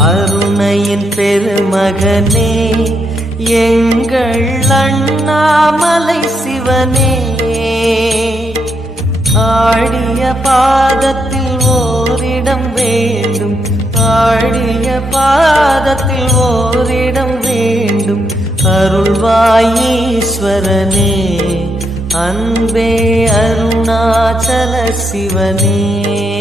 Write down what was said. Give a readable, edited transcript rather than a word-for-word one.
அருணையின் பெருமகனே எங்கள் அண்ணாமலை சிவனே, ஆடிய பாதத்தில் ஓரிடம் வேண்டும், ஆடிய பாதத்தில் ஓரிடம் வேண்டும். அருள்வாயீஸ்வரனே, அன்பே அருணாச்சல சிவனே.